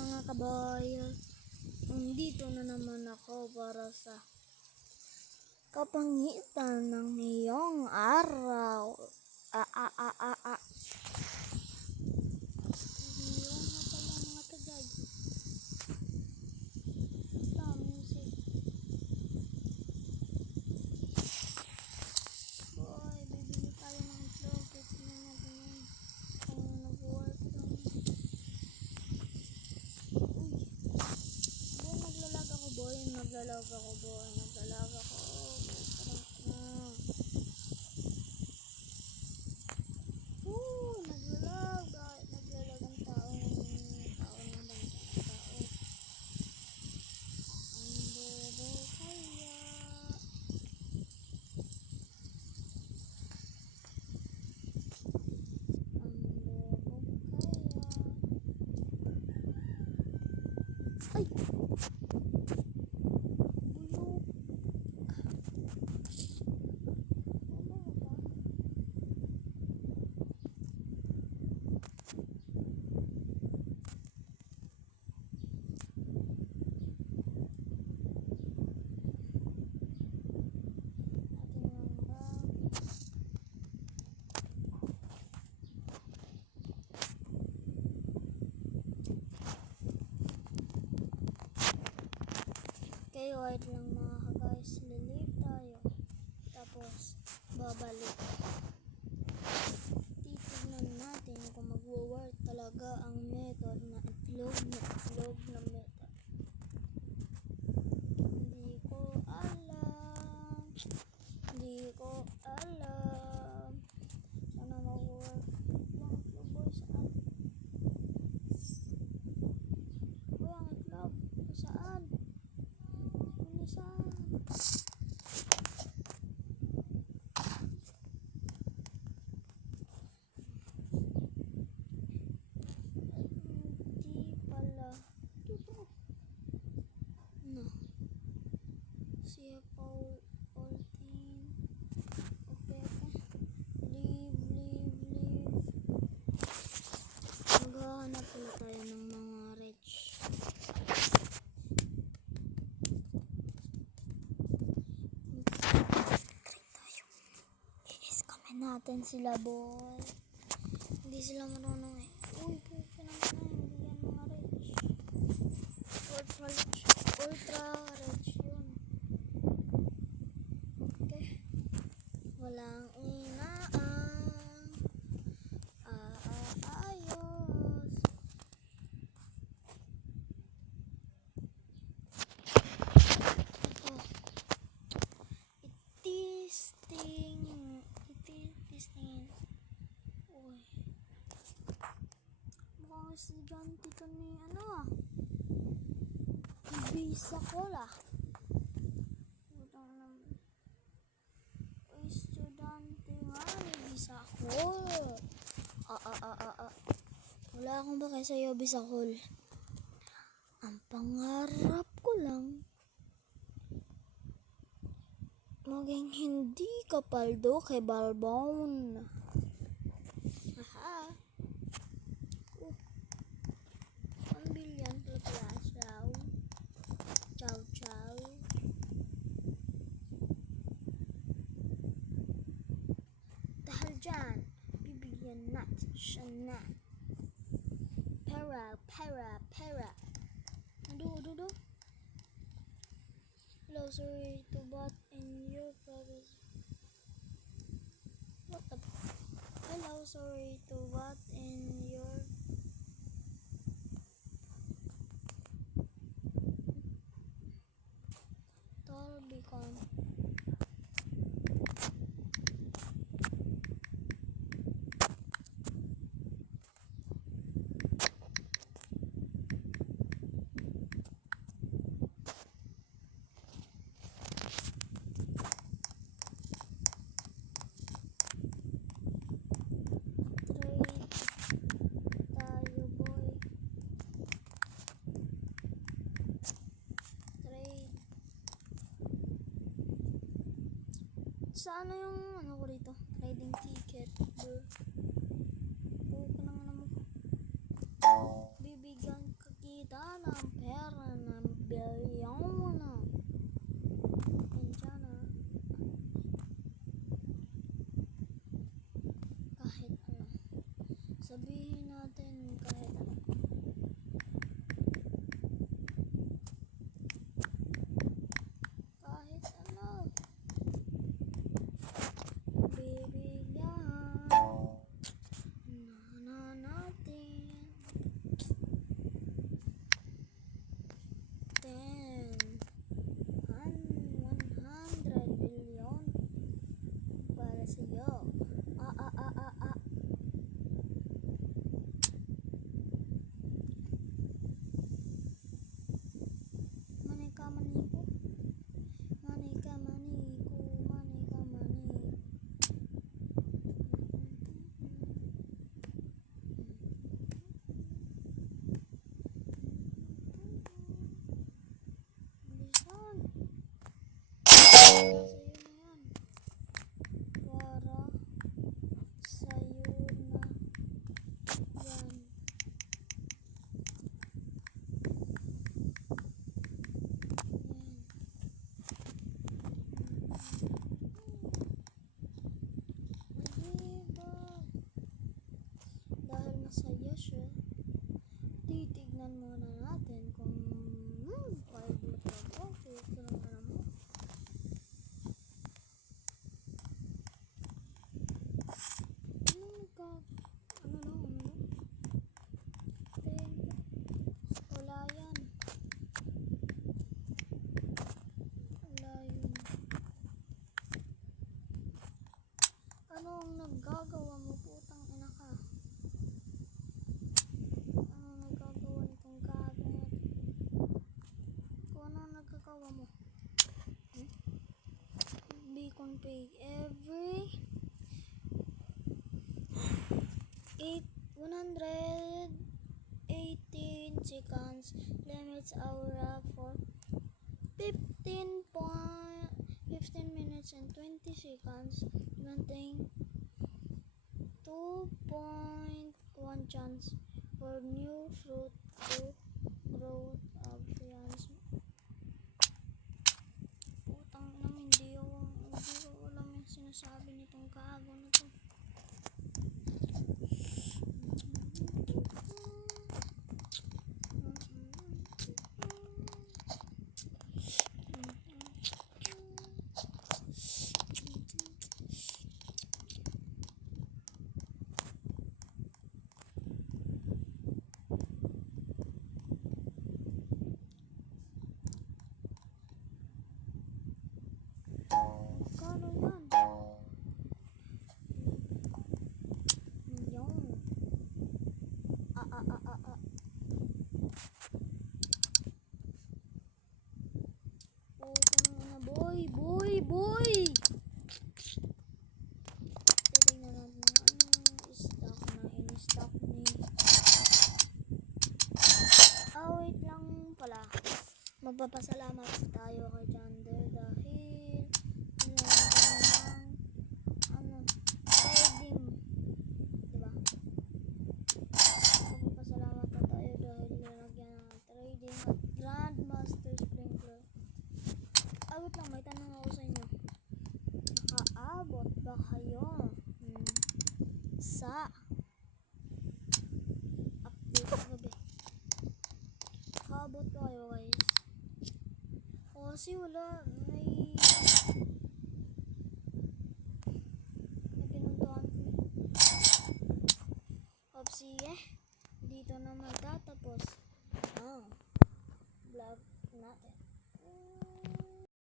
mga kaboy? Dito na naman ako para sa kapangitan ng iyong araw. Iyong na pala mga tagad. Music. Boy, bibili tayo ng itlog. Tignan natin yun. Kung nag-work doon. Boy, naglalag ako. Naglalag ako. Naglalag ang tao ng bansa ng tao. Ang bobo kaya. Ay! Bulok. Okay, wait lang mga guys, lilip tayo. Tapos, babalik. Titignan natin kung mag-work talaga ang method na itlog na method. Hindi ko alam. Sana mag-work. Ang itlog boy, saan? Boy, ang itlog. Saan? Hindi pala. Tuto. No. Siya Paul team. Okay. Leave. Maghahanap pala tayo ng mga rich. Natin sila boy. Hindi sila marunong eh. Uy, puti naman na. Hindi yan mga rich. Ultra rich yun. Okay. Walang inaang. Ayos. Ito. Itisting. Uy. Mukhang estudyante to ni Visa Cola. Estudyante nga ni Visa Cola. Wala akong bakay sa'yo, Visa Cola. Ang pangarap ko lang maging hindi kapaldo kay Balbon. Haha. 1 billion plus. Ciao. Dahil dyan, bibigyan natin siya na pera. Dudu. Hello, sorry to butt in your privacy. What the? Hello, sorry to butt in your. Tall beacon. Sa yung ko rito? Trading ticket. Buka naman mo. Bibigyan ka kita siya. Titignan muna natin kung private na ba. Ito lang na mo. Wala yan. Wala yun. Ano ang naggagawa mo, putang ina ka? Ano ang nagagawa nitong gago na to? Kung ano ang nagagawa mo? Beacon page every 118 seconds limits aura for 15 minutes and 20 seconds, granting 2.1 chance for new fruit to grow of fiance. Putang ina, hindi ko alam yung sinasabi nitong gago na to. Kano yan? Yung. Putang ina, boy! Titignan natin yung stock na in-stock ni... wait lang pala. Magpapasalamat tayo kay Jander dahil nilagyan ng trading, diba? Magpapasalamat na tayo dahil nilagyan ng trading at Grandmaster Sprinkler. Wait lang, may tanong ako sa inyo. Nakaabot ba kayo sa update gabi? Nakaabot ba kayo, guys? Kasi wala, may pinuntuhan ko. Opsi dito na magtatapos